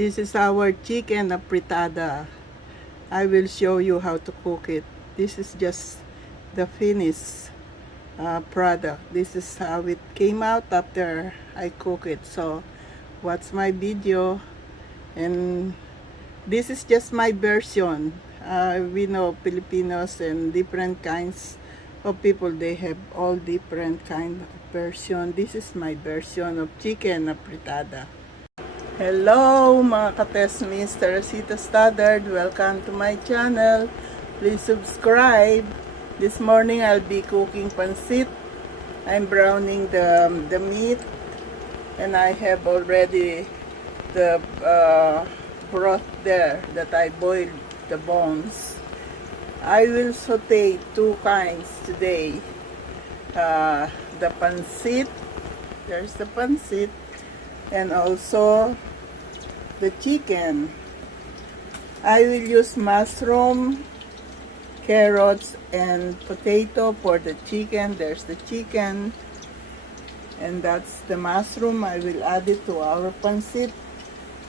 This is our chicken apritada. I will show you how to cook it. This is just the finished product. This is how it came out after I cook it. So watch my video, and this is just my version. We know Filipinos and different kinds of people, they have all different kind of version. This is my version of chicken apritada. Hello mga ka-test Mr. Rosita Stoddard, welcome to my channel. Please subscribe. This morning I'll be cooking pancit. I'm browning the meat, and I have already the broth there that I boiled the bones. I will saute two kinds today. The pancit, there's the pancit, and also the chicken. I will use mushroom, carrots, and potato for the chicken. There's the chicken, and that's the mushroom. I will add it to our pancit.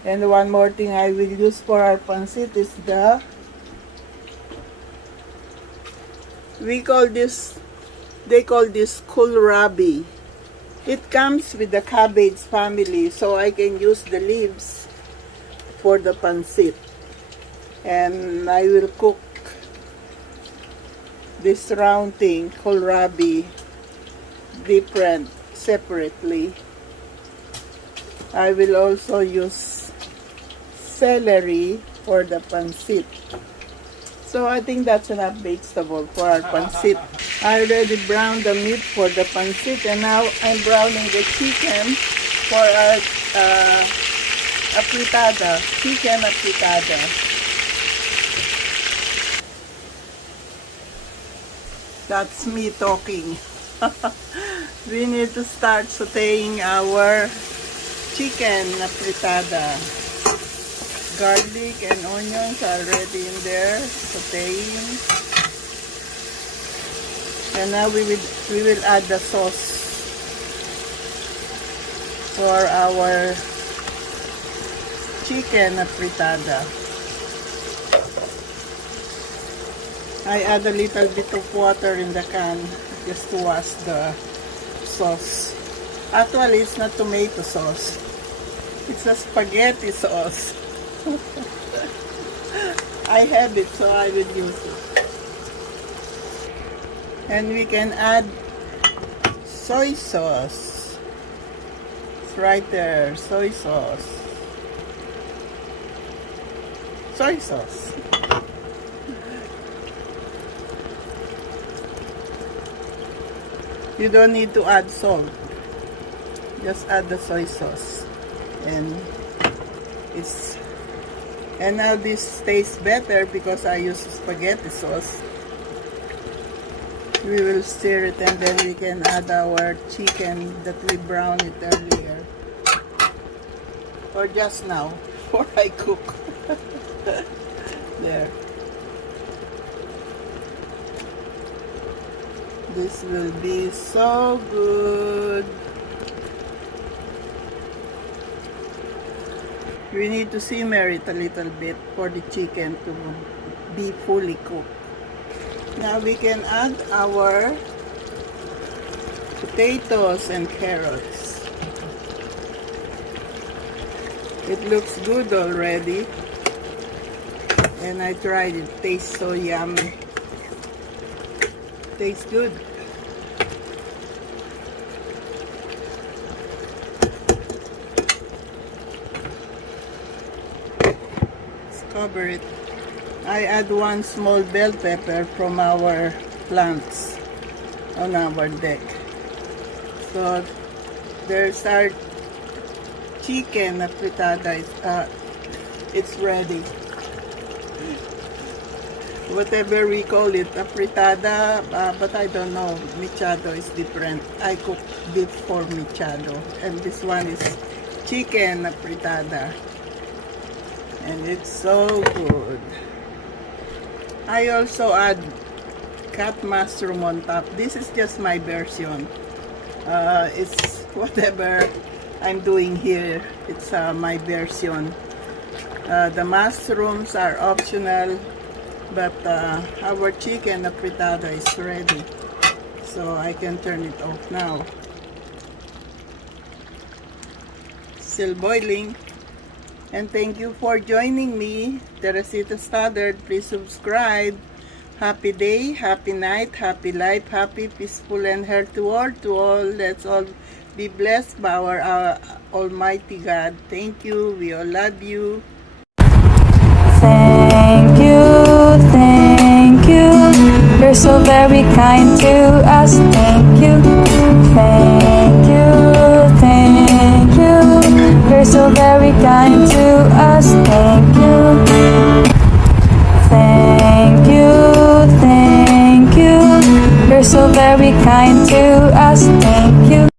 And one more thing I will use for our pancit is they call this kohlrabi. It comes with the cabbage family, so I can use the leaves for the pancit. And I will cook this round thing, kohlrabi, different, separately. I will also use celery for the pancit. So I think that's enough vegetable for our pancit. I already browned the meat for the pancit, and now I'm browning the chicken for our apritada, chicken apritada. That's me talking. We need to start sauteing our chicken apritada. Garlic and onions are already in there, sauteing. And now we will add the sauce for our chicken apritada. I add a little bit of water in the can just to wash the sauce. Actually, it's not tomato sauce. It's a spaghetti sauce. I have it, so I will use it. And we can add soy sauce. It's right there, soy sauce. Soy sauce. You don't need to add salt. Just add the soy sauce. And now this tastes better because I use spaghetti sauce. We will stir it, and then we can add our chicken that we browned it earlier. Or just now, before I cook. There. This will be so good. We need to simmer it a little bit for the chicken to be fully cooked. Now we can add our potatoes and carrots. It looks good already, and I tried it. Tastes so yummy. Tastes good. Let's cover it. I add one small bell pepper from our plants on our deck. So there's our chicken apritada. It's ready. Whatever we call it, apritada, but I don't know. Mechado is different. I cook beef for mechado, and this one is chicken apritada, and it's so good. I also add cut mushroom on top. This is just my version. It's whatever I'm doing here. It's my version. The mushrooms are optional, but our chicken apritada is ready. So I can turn it off now. Still boiling. And thank you for joining me, Teresita Stoddard. Please subscribe. Happy day, happy night, happy life, happy, peaceful, and healthy world to all. Let's all be blessed by our Almighty God. Thank you. We all love you. Thank you. You're so very kind to us. Thank you. Thank you. You're so very kind to us. Thank you. Thank you. You're so very kind to us. Thank you.